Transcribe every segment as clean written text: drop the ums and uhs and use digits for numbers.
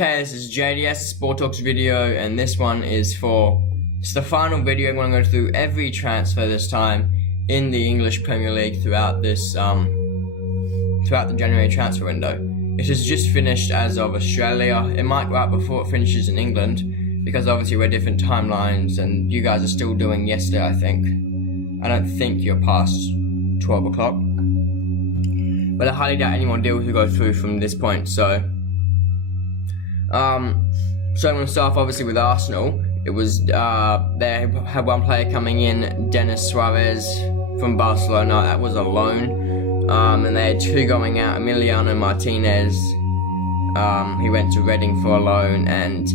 Okay, this is JDS Sport Talks video, and this one is it's the final video. I'm going to go through every transfer this time in the English Premier League throughout this throughout the January transfer window. It has just finished as of Australia. It might go out before it finishes in England, because obviously we're different timelines, and you guys are still doing yesterday, I think. I don't think you're past 12 o'clock. But I highly doubt anyone deals to go through from this point, so I'm going to start off obviously with Arsenal. It was, they had one player coming in, Denis Suarez from Barcelona. That was a loan. And they had two going out, Emiliano Martinez, he went to Reading for a loan, and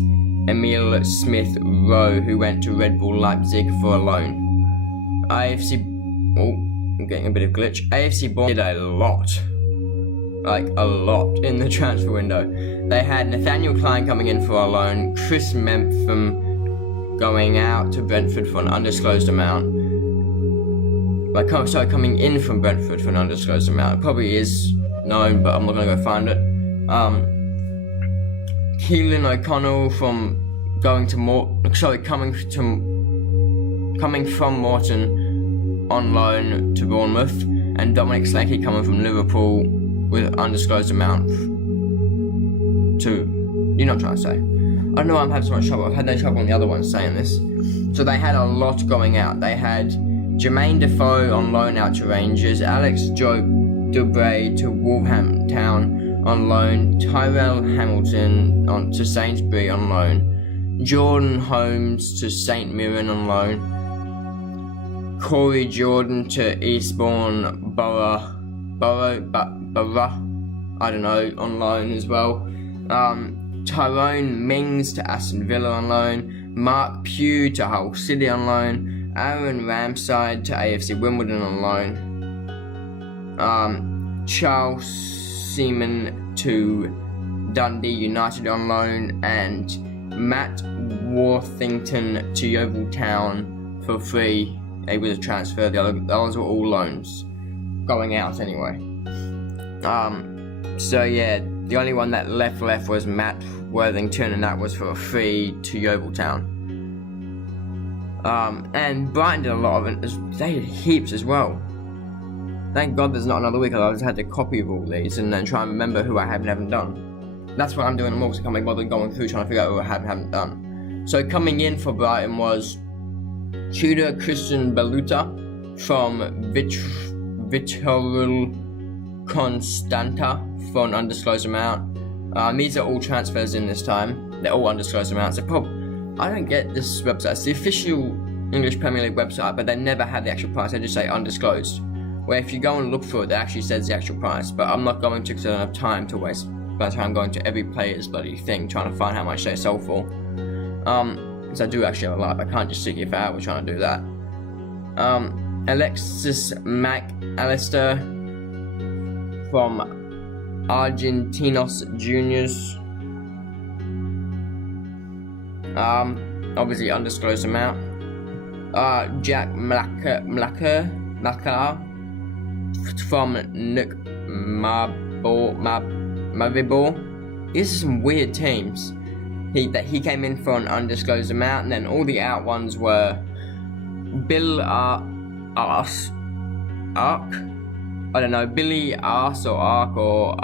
Emil Smith-Rowe, who went to Red Bull Leipzig for a loan. I'm getting a bit of glitch. AFC Bournemouth did a lot. Like, a lot in the transfer window. They had Nathaniel Klein coming in for a loan, Chris Mempham going out to Brentford for an undisclosed amount. Coming in from Brentford for an undisclosed amount. It probably is known, but I'm not going to go find it. Keelan O'Connell coming from Morton on loan to Bournemouth, and Dominic Slanky coming from Liverpool with undisclosed amount to, you know what I'm trying to say. I don't know why I'm having so much trouble. I've had no trouble on the other ones saying this. So they had a lot going out. They had Jermaine Defoe on loan out to Rangers, Alex Joe Dubray to Wolverhampton on loan, Tyrell Hamilton to Sainsbury on loan, Jordan Holmes to St Mirren on loan, Corey Jordan to Eastbourne Borough, I don't know, on loan as well. Tyrone Mings to Aston Villa on loan, Mark Pugh to Hull City on loan, Aaron Ramside to AFC Wimbledon on loan, Charles Seaman to Dundee United on loan, and Matt Worthington to Yeovil Town for free. It was a transfer. The others were all loans going out anyway. So yeah, the only one that left was Matt Worthington, and that was for a free to Yeovil Town. And Brighton did a lot of it. They did heaps as well. Thank God there's not another week, I just had to copy of all these and then try and remember who I haven't done. That's what I'm doing. I'm also can't bother going through trying to figure out who I haven't done. So coming in for Brighton was Tudor Christian Beluta from Vitorul Constanta for an undisclosed amount. These are all transfers in this time. They're all undisclosed amounts. I don't get this website. It's the official English Premier League website, but they never have the actual price. They just say undisclosed. Where if you go and look for it, it actually says the actual price. But I'm not going to, because I don't have time to waste by the time I'm going to every player's bloody thing trying to find how much they sell for. Because I do actually have a lot. I can't just sit here for hours trying to do that. Alexis McAllister from Argentinos Juniors. Obviously undisclosed amount. Jack Mlaker from Nuk Maribor. These are some weird teams. He came in for an undisclosed amount, and then all the out ones were Bill Arse, Ark. I don't know, Billy Arse or Ark or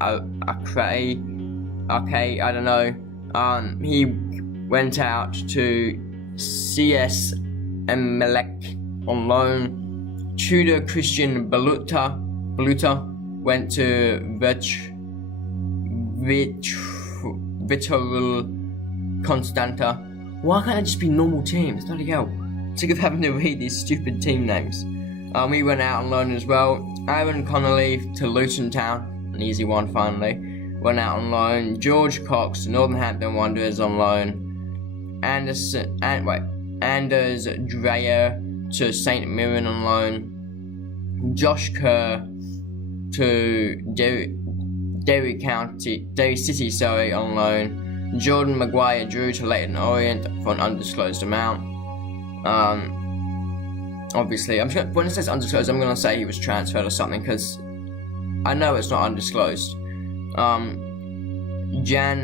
Arcade, I don't know. He went out to CS Emelec on loan. Tudor Christian Beluta went to Vitorul Constanta. Why can't it just be normal teams? Bloody hell. Sick of having to read these stupid team names. He went out on loan as well. Aaron Connolly to Luton Town, an easy one finally. Went out on loan. George Cox to Northampton Wanderers on loan. Anders Dreyer to St Mirren on loan. Josh Kerr to Derry City on loan. Jordan Maguire Drew to Leyton Orient for an undisclosed amount. Obviously, when it says undisclosed, I'm going to say he was transferred or something, because I know it's not undisclosed. Jan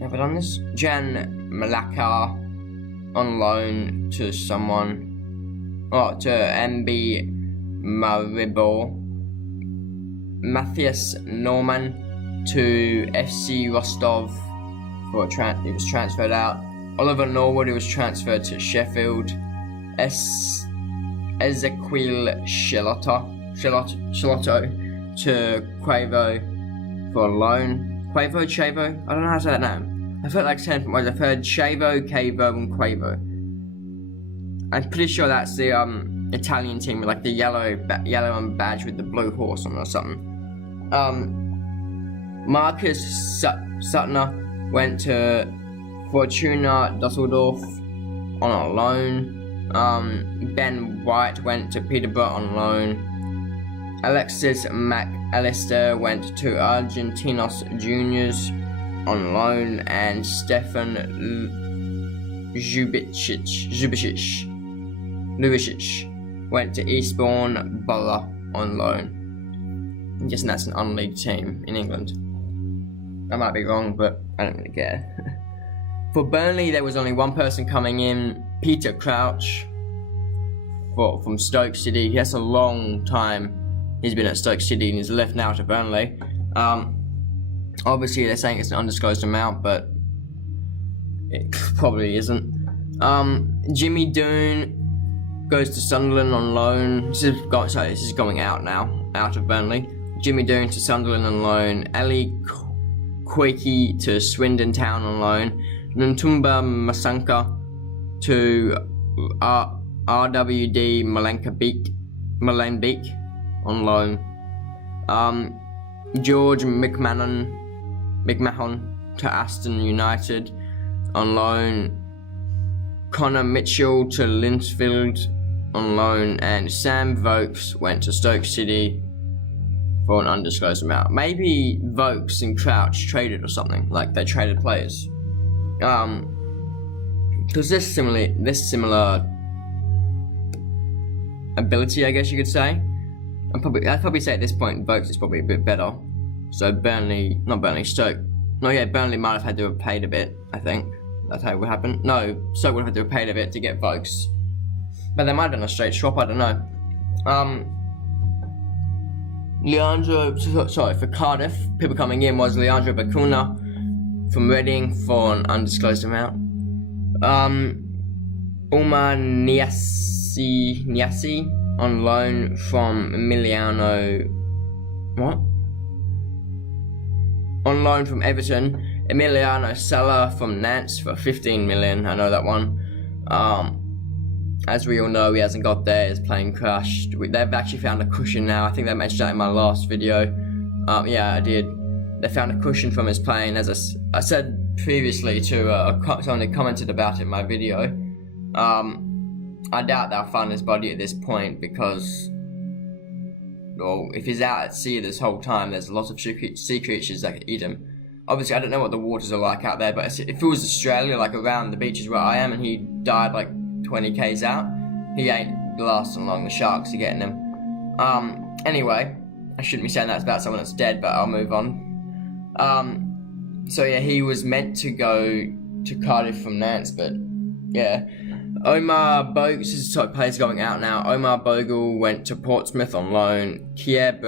have I done this? Jan Malaka on loan to someone. To MB Maribor. Matthias Norman to FC Rostov he was transferred out. Oliver Norwood, who was transferred to Sheffield. Ezequiel Shilotto to Quavo for a loan. Chavo? I don't know how to say that name. I've heard like 10 different words. I've heard Chavo, Cavo, and Quavo. I'm pretty sure that's the Italian team with like the yellow badge with the blue horse on it or something. Marcus Suttner went to Fortuna Dusseldorf on a loan. Ben White went to Peterborough on loan. Alexis McAllister went to Argentinos Juniors on loan, and Stefan Ljubicic went to Eastbourne Borough on loan. I'm guessing that's an unleagued team in England. I might be wrong, but I don't really care. For Burnley, there was only one person coming in, Peter Crouch, from Stoke City. He has a long time. He's been at Stoke City and he's left now to Burnley. Obviously, they're saying it's an undisclosed amount, but it probably isn't. Jimmy Doon goes to Sunderland on loan. This is going out now, out of Burnley. Jimmy Doon to Sunderland on loan. Ali Kweki to Swindon Town on loan. Ntumba Masanka to RWD Molenbeek on loan. George McMahon to Aston United on loan. Connor Mitchell to Linfield on loan, and Sam Vokes went to Stoke City for an undisclosed amount. Maybe Vokes and Crouch traded or something, like they traded players. Because this similar ability, I guess you could say. I'd probably say at this point Vokes is probably a bit better. So Burnley might have had to have paid a bit, I think. That's how it would happen. No, Stoke would have had to have paid a bit to get Vokes. But they might have done a straight swap, I don't know. For Cardiff, people coming in was Leandro Bacuna from Reading for an undisclosed amount. Umar Niasi on loan from Emiliano. What? On loan from Everton. Emiliano Sala from Nantes for 15 million. I know that one. As we all know, he hasn't got there. His plane crashed. They've actually found a cushion now. I think I mentioned that in my last video. Yeah, I did. They found a cushion from his plane. As I said previously to someone who commented about it in my video. I doubt they'll find his body at this point because, well, if he's out at sea this whole time, there's lots of sea creatures that could eat him. Obviously, I don't know what the waters are like out there, but if it was Australia, like around the beaches where I am, and he died like 20 k's out, he ain't lasting long. The sharks are getting him. Anyway, I shouldn't be saying that about someone that's dead, but I'll move on. So yeah, he was meant to go to Cardiff from Nantes, but yeah. Omar Bogle, this is the type of players going out now. Omar Bogle went to Portsmouth on loan. Kieran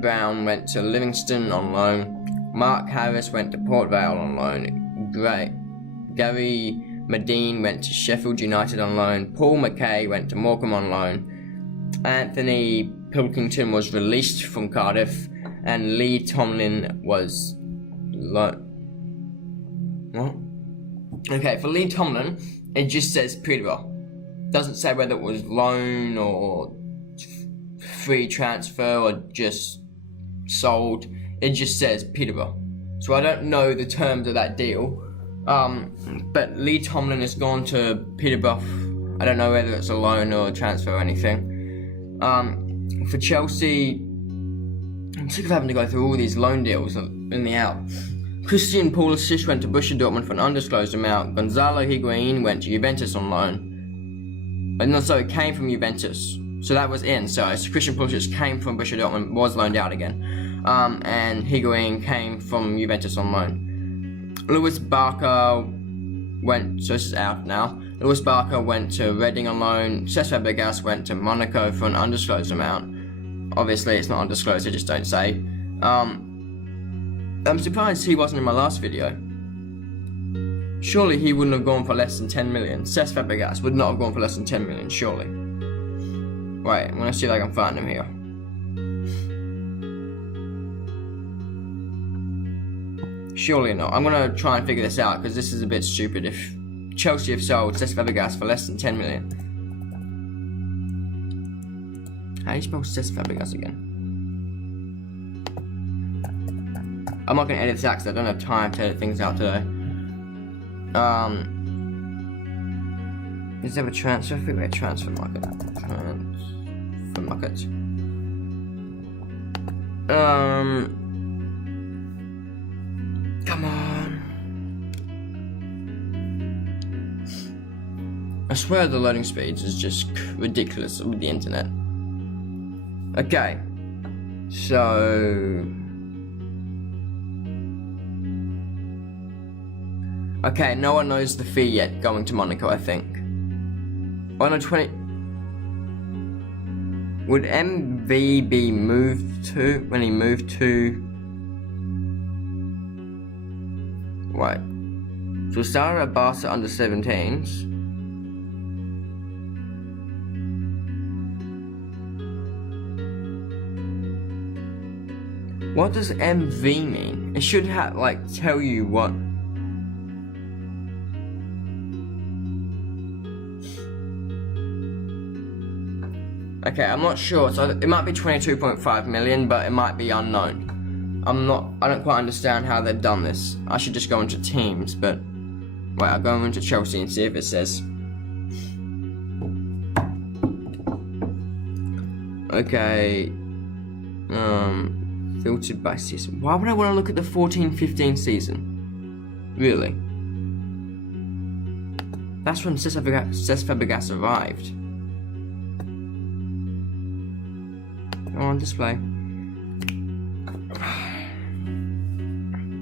Brown went to Livingston on loan. Mark Harris went to Port Vale on loan. Gary Medine went to Sheffield United on loan. Paul McKay went to Morecambe on loan. Anthony Pilkington was released from Cardiff, and Lee Tomlin was what? Okay, for Lee Tomlin, it just says Peterborough. Doesn't say whether it was loan or free transfer or just sold. It just says Peterborough. So I don't know the terms of that deal. But Lee Tomlin has gone to Peterborough. I don't know whether it's a loan or a transfer or anything. For Chelsea, I'm sick of having to go through all these loan deals in the out. Christian Pulisic went to Borussia Dortmund for an undisclosed amount. Gonzalo Higuain went to Juventus on loan. But no, so it came from Juventus. So that was in. So Christian Pulisic came from Borussia Dortmund, was loaned out again. And Higuain came from Juventus on loan. Lewis Barker went, so this is out now. Lewis Barker went to Reading on loan. Cesc Fabregas went to Monaco for an undisclosed amount. Obviously, it's not undisclosed, I just don't say. I'm surprised he wasn't in my last video. Surely he wouldn't have gone for less than 10 million. Cesc Fabregas would not have gone for less than 10 million, surely. Wait, I'm gonna see if I can find him here. Surely not. I'm gonna try and figure this out because this is a bit stupid. If Chelsea have sold Cesc Fabregas for less than 10 million. How do you spell Cesc Fabregas again? I'm not gonna edit this out because I don't have time to edit things out today. Is there a transfer fee? Wait, transfer market. Transfer market. Come on. I swear the loading speeds is just ridiculous with the internet. Okay. So... okay, no one knows the fee yet going to Monaco, I think. Oh no, 20... would MV be moved to... when he moved to... Right. So we started at Barca under 17s. What does MV mean? It should have, like, tell you what... okay, I'm not sure, so it might be 22.5 million, but it might be unknown. I don't quite understand how they've done this. I should just go into teams, but... wait, I'll go into Chelsea and see if it says. Okay. Filtered by season. Why would I want to look at the 14-15 season? Really? That's when Cesc Fabregas arrived. On display.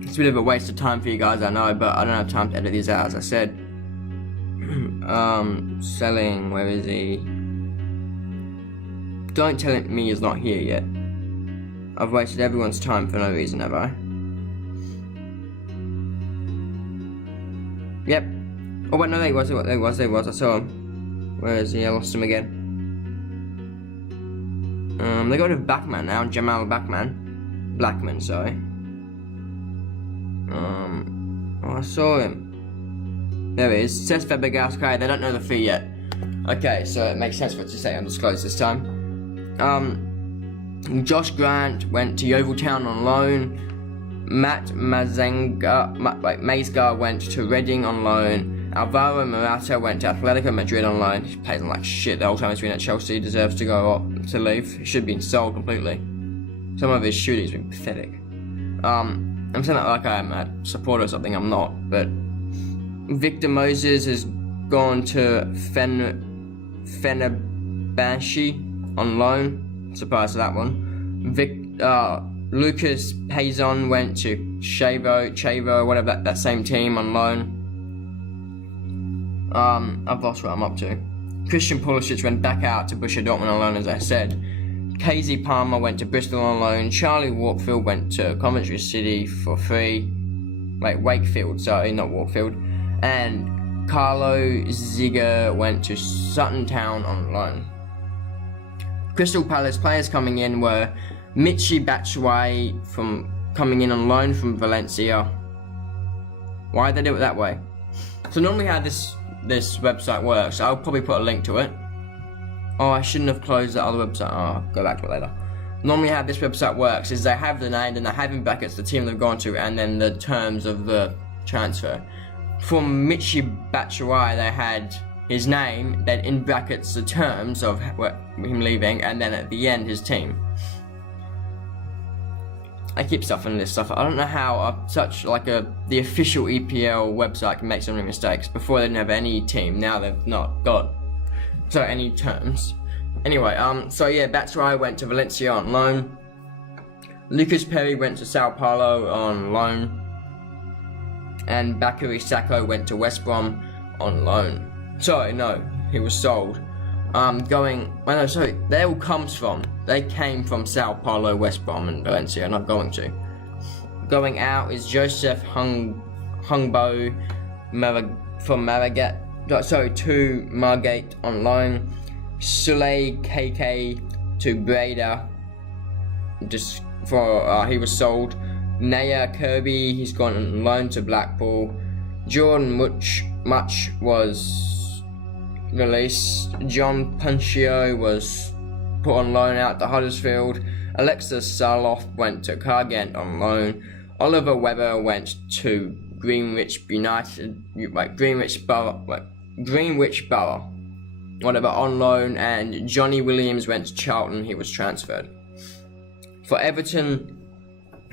It's a bit of a waste of time for you guys, I know, but I don't have time to edit these out, as I said. Selling, where is he? Don't tell me he's not here yet. I've wasted everyone's time for no reason, have I? Yep. Oh wait, no, there he was, I saw him. Where is he? I lost him again. They got a Blackman now, Jamal Blackman, sorry. Oh, I saw him. There he is, Cesc Fabregas. Okay, they don't know the fee yet. Okay, so it makes sense for it to say undisclosed this time. Josh Grant went to Yeovil Town on loan. Matt Maesgar went to Reading on loan. Alvaro Morata went to Atletico Madrid on loan. He plays like shit the whole time he's been at Chelsea. He deserves to go up, to leave. He should have been sold completely. Some of his shooting has been pathetic. I'm saying that like I'm a supporter or something. I'm not. But Victor Moses has gone to Fenerbahce on loan. Surprised at that one. Lucas Payson went to Chavo, whatever, that same team on loan. I've lost what I'm up to. Christian Pulisic went back out to Borussia Dortmund on loan, as I said. KZ Palmer went to Bristol on loan. Charlie Wakefield went to Coventry City for free. Wait, Wakefield, sorry, not Wakefield. And Carlo Ziger went to Sutton Town on loan. Crystal Palace players coming in were Michy Batshuayi coming in on loan from Valencia. Why did they do it that way? So normally how this website works, I'll probably put a link to it. Oh, I shouldn't have closed that other website. Oh, I'll go back to it later. Normally how this website works is they have the name, then they have in brackets the team they've gone to, and then the terms of the transfer. For Michy Batshuayi, they had his name, then in brackets the terms of him leaving, and then at the end his team. I keep suffering this stuff. I don't know how the official EPL website can make so many mistakes. Before they didn't have any team, now they've not got any terms. Anyway, so yeah, Batshuayi went to Valencia on loan. Lucas Perry went to Sao Paulo on loan. and Bakary Sacco went to West Brom on loan. Sorry, no, he was sold. They came from Sao Paulo, West Brom, and Valencia, not going to. Going out is Joseph Hungbo from to Margate on loan. Sule KK to Breda, he was sold. Naya Kirby, he's gone on loan to Blackpool. Jordan Much was released. John Punchio was put on loan out to Huddersfield. Alexis Saloff went to Cargant on loan. Oliver Webber went to Greenwich Borough, whatever, on loan, and Johnny Williams went to Charlton. He was transferred. For Everton,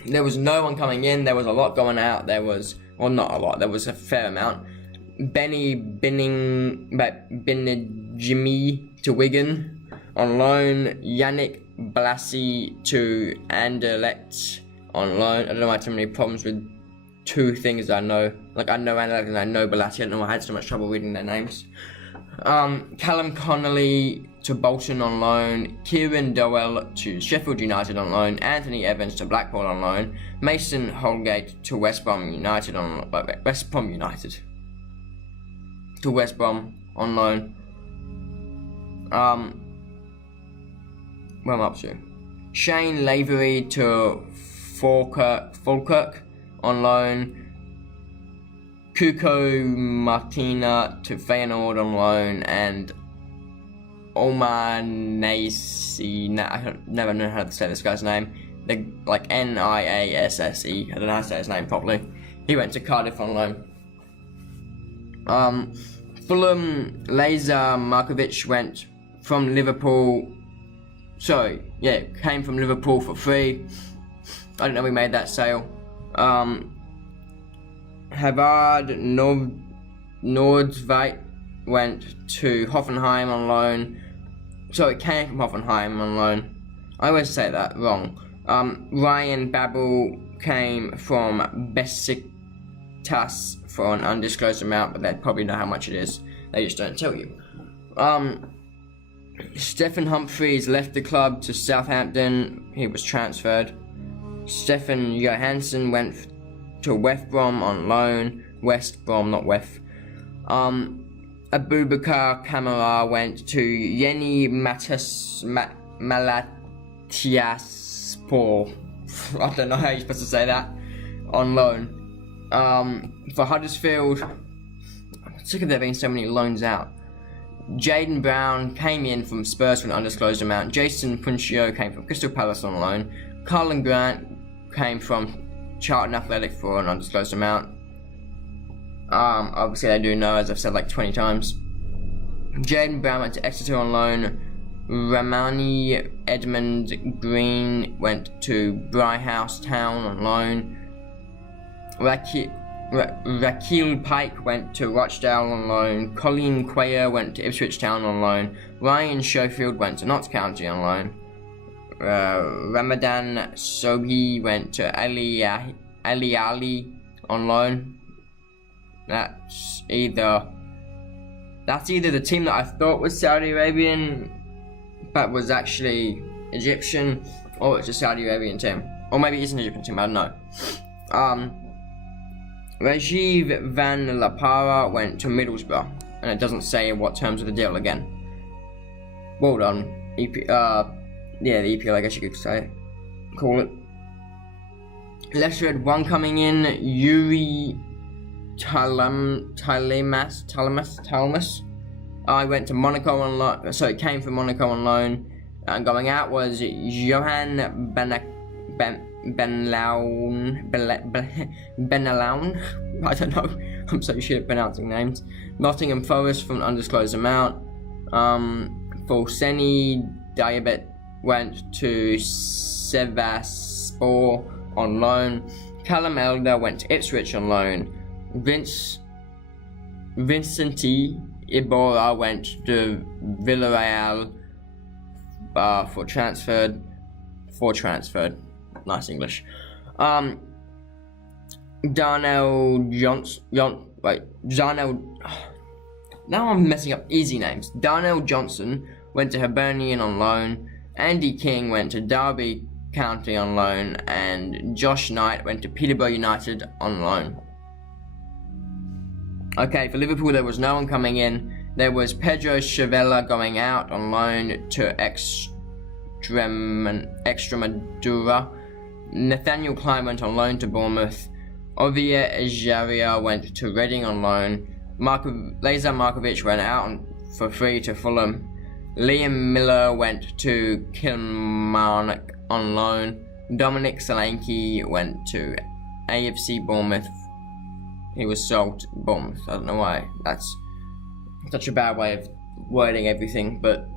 there was no one coming in. There was a lot going out. Not a lot. There was a fair amount. Benny Jimmy to Wigan on loan. Yannick Blassie to Anderlecht on loan. I don't know why I had so many problems with two things I know. Like, I know Anderlecht and I know Blassie. I don't know why I had so much trouble reading their names. Callum Connolly to Bolton on loan. Kieran Dowell to Sheffield United on loan. Anthony Evans to Blackpool on loan. Mason Holgate to West Brom United on loan. Where am I up to? Shane Lavery to Falkirk on loan. Kuko Martina to Feyenoord on loan, and Omar Nasi, I never know how to say this guy's name, Niasse, I don't know how to say his name properly. He went to Cardiff on loan. Fulham, Lazar Markovic went from Liverpool, came from Liverpool for free. I don't know we made that sale. Havard Nordtveit went to Hoffenheim on loan. So it came from Hoffenheim on loan. I always say that wrong. Ryan Babel came from Besiktas for an undisclosed amount, but they'd probably know how much it is. They just don't tell you. Stephen Humphreys left the club to Southampton. He was transferred. Stefan Johansson went to West Brom on loan. West Brom, not West. Abubakar Kamara went to Yeni Malatyaspor. I don't know how you're supposed to say that. On loan. For Huddersfield, I'm sick of there being so many loans out. Jaden Brown came in from Spurs for an undisclosed amount. Jason Punchio came from Crystal Palace on loan. Carlin Grant came from Charlton Athletic for an undisclosed amount. Obviously I do know, as I've said like 20 times. Jaden Brown went to Exeter on loan. Ramani Edmund Green went to Bryhouse Town on loan. Rakil Pike went to Rochdale on loan. Colleen Quayer went to Ipswich Town on loan. Ryan Schofield went to Notts County on loan. Ramadan Sobhi went to Ali on loan. That's either the team that I thought was Saudi Arabian but was actually Egyptian, or it's a Saudi Arabian team, or maybe it's an Egyptian team, I don't know. Rajiv Van La Parra went to Middlesbrough, and it doesn't say what terms of the deal again. Well done, the EPL, I guess you could call it. Leicester had one coming in, Yuri Talamas. I went to Monaco on loan, so it came from Monaco on loan. And going out was Johan Benalaun. I don't know. I'm so shit at pronouncing names. Nottingham Forest from an undisclosed amount. Fulseni Diabet went to Sevaspor on loan. Callum Elder went to Ipswich on loan. Vincenti Iborra went to Villarreal for transferred. Nice English. Darnell Darnell. Now I'm messing up easy names. Darnell Johnson went to Hibernian on loan. Andy King went to Derby County on loan, and Josh Knight went to Peterborough United on loan. Okay, for Liverpool there was no one coming in. There was Pedro Chavella going out on loan to Extremadura. Nathaniel Klein went on loan to Bournemouth. Ovia Ejaria went to Reading on loan. Lazar Markovic went out for free to Fulham. Liam Miller went to Kilmarnock on loan. Dominic Solanke went to AFC Bournemouth. He was sold to Bournemouth. I don't know why. That's such a bad way of wording everything, but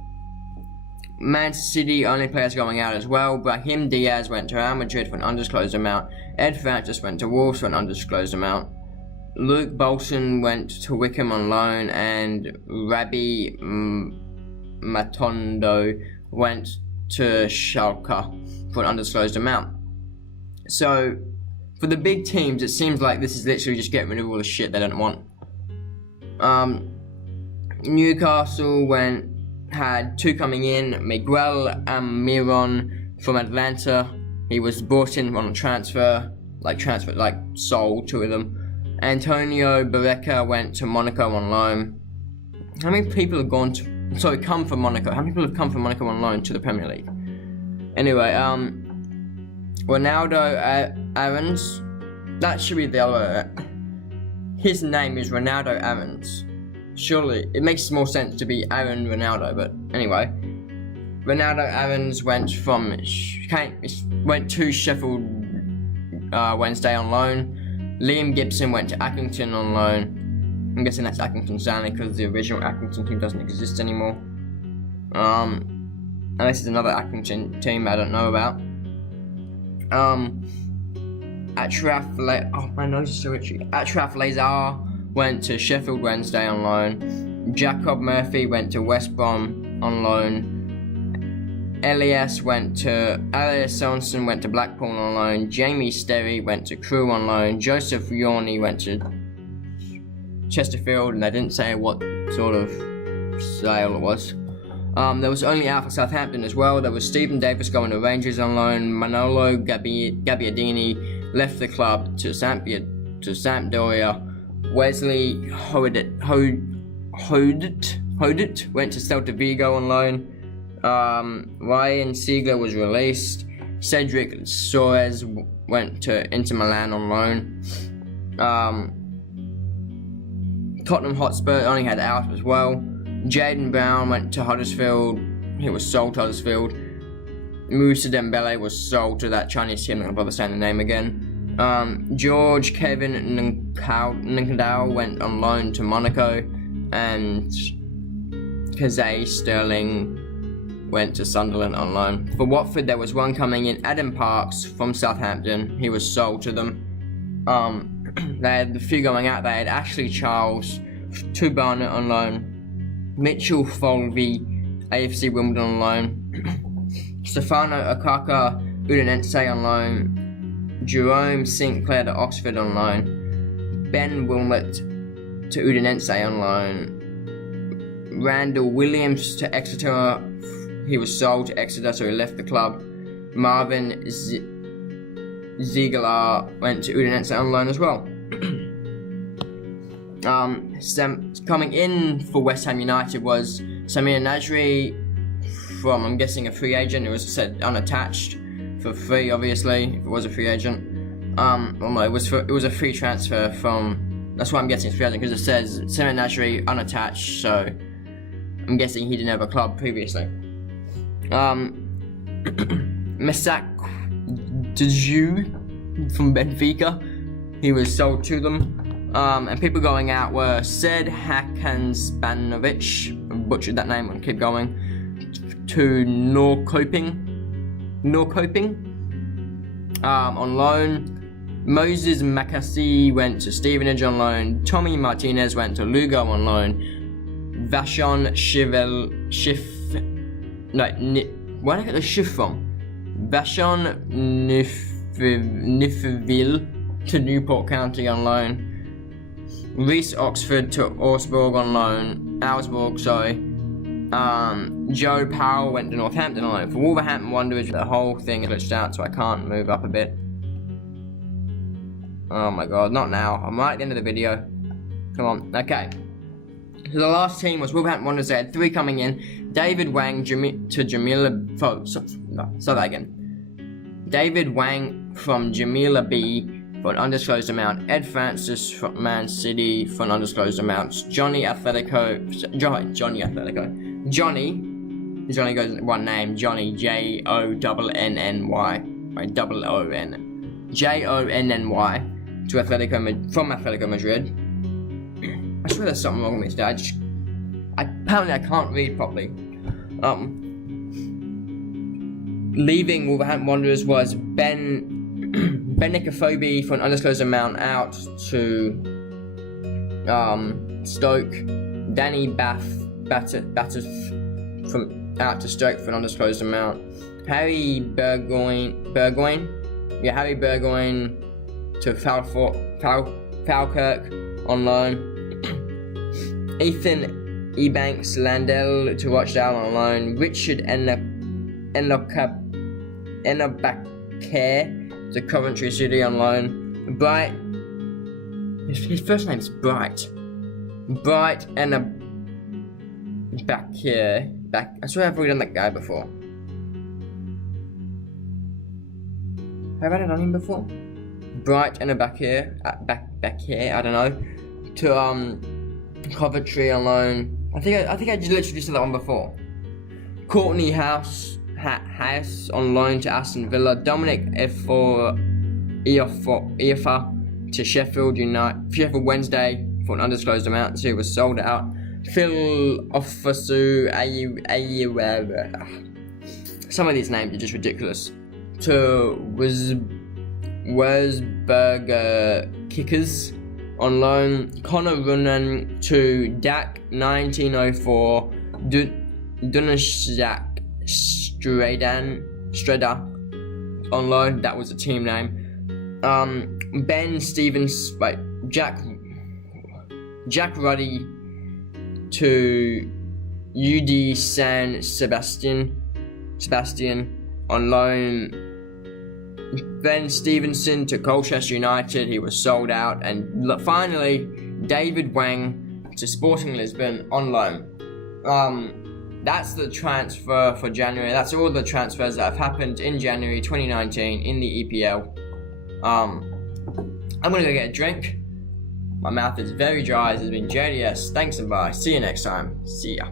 Manchester City only players going out as well. Brahim Diaz went to Real Madrid for an undisclosed amount. Ed Francis went to Wolves for an undisclosed amount. Luke Bolson went to Wickham on loan, and Rabbi Matondo went to Schalke for an undisclosed amount. So, for the big teams, it seems like this is literally just getting rid of all the shit they don't want. Newcastle had two coming in, Miguel Almiron from Atlanta. He was brought in on a transfer, sold, two of them. Antonio Barreca went to Monaco on loan. How many people have come from Monaco? How many people have come from Monaco on loan to the Premier League? Anyway, Ronaldo Aarons. That should be the other. His name is Ronaldo Aarons. Surely, it makes more sense to be Aaron Ronaldo, but anyway. Ronaldo Aarons went to Sheffield Wednesday on loan. Liam Gibson went to Accrington on loan. I'm guessing that's Accrington Stanley because the original Accrington team doesn't exist anymore. Unless it's another Accrington team I don't know about. Atraf Lazar went to Sheffield Wednesday on loan. Jacob Murphy went to West Brom on loan. Elias Sorensen went to Blackpool on loan. Jamie Sterry went to Crewe on loan. Joseph Yorney went to Chesterfield, and they didn't say what sort of sale it was. There was only out for Southampton as well. There was Stephen Davis going to Rangers on loan. Manolo Gabbiadini left the club to Sampdoria. Wesley Hodet went to Celta Vigo on loan. Ryan Siegler was released. Cedric Soares went to Inter Milan on loan. Tottenham Hotspur only had out as well. Jaden Brown went to Huddersfield. He was sold to Huddersfield. Moussa Dembele was sold to that Chinese team. I'm not bother saying the name again. George Kevin Nkandao went on loan to Monaco, and Kazay Sterling went to Sunderland on loan. For Watford, there was one coming in, Adam Parks from Southampton. He was sold to them. They had a few going out. They had Ashley Charles to Barnet on loan. Mitchell Folvey, AFC Wimbledon on loan. Stefano Okaka, Udinese on loan. Jerome Sinclair to Oxford on loan. Ben Wilmot to Udinese on loan. Randall Williams to Exeter. He was sold to Exeter, so he left the club. Marvin Ziegler went to Udinese on loan as well. Coming in for West Ham United was Samir Nasri from, I'm guessing, a free agent. It was said unattached for free, obviously, if it was a free agent. It was a free transfer from, that's why I'm guessing it's free agent, because it says Samir Nasri unattached, so I'm guessing he didn't have a club previously. Mesak Dju from Benfica, he was sold to them. And people going out were Sed Hakanspanovic, butchered that name, I'll keep going, to Norrköping on loan. Moses Makasi went to Stevenage on loan. Tommy Martinez went to Lugo on loan. Vashon where did I get the shift from? Vashon Nifville to Newport County on loan. Reece Oxford to Augsburg on loan. Joe Powell went to Northampton on loan. For Wolverhampton Wanderers, the whole thing glitched out, so I can't move up a bit. Oh my god, not now. I'm right at the end of the video. Come on, okay. So the last team was Wolverhampton Wanderers. They had 3 coming in. David Wang to Jamila... Start that again. David Wang from Jamila B for an undisclosed amount. Ed Francis from Man City for an undisclosed amount. Johnny Atletico... He's only goes one name. Johnny, Jonny. Right, double O-N. Jonny to from Atletico Madrid. I swear there's something wrong with this. Apparently I can't read properly. Leaving Wolverhampton Wanderers was Ben Nicophobie for an undisclosed amount out to Stoke. Danny Batters from out to Stoke for an undisclosed amount. Harry Burgoyne to Falkirk on loan. Ethan Ebanks Landell to Rochdale on loan. Richard Enabakare to Coventry City on loan. His first name is Bright Enabakare. I swear I've already done that guy before. Have I read it on him before? Bright Enabakare, I don't know. To Coventry on loan. I think I just literally said that one before. Courtney House on loan to Aston Villa. Dominic Eofa to Sheffield Wednesday for an undisclosed amount. So he was sold out. Phil Ofosu some of these names are just ridiculous. To Wurzburger Kickers on loan. Connor Runnan to DAC 1904. Dunajak Streda on loan. That was a team name. Ben Stevens, Jack Ruddy to UD San Sebastian on loan. Ben Stevenson to Colchester United, he was sold out. And finally, David Wang to Sporting Lisbon on loan. That's the transfer for January. That's all the transfers that have happened in January 2019 in the EPL. I'm gonna go get a drink. My mouth is very dry. This has been JDS. Thanks and bye. See you next time. See ya.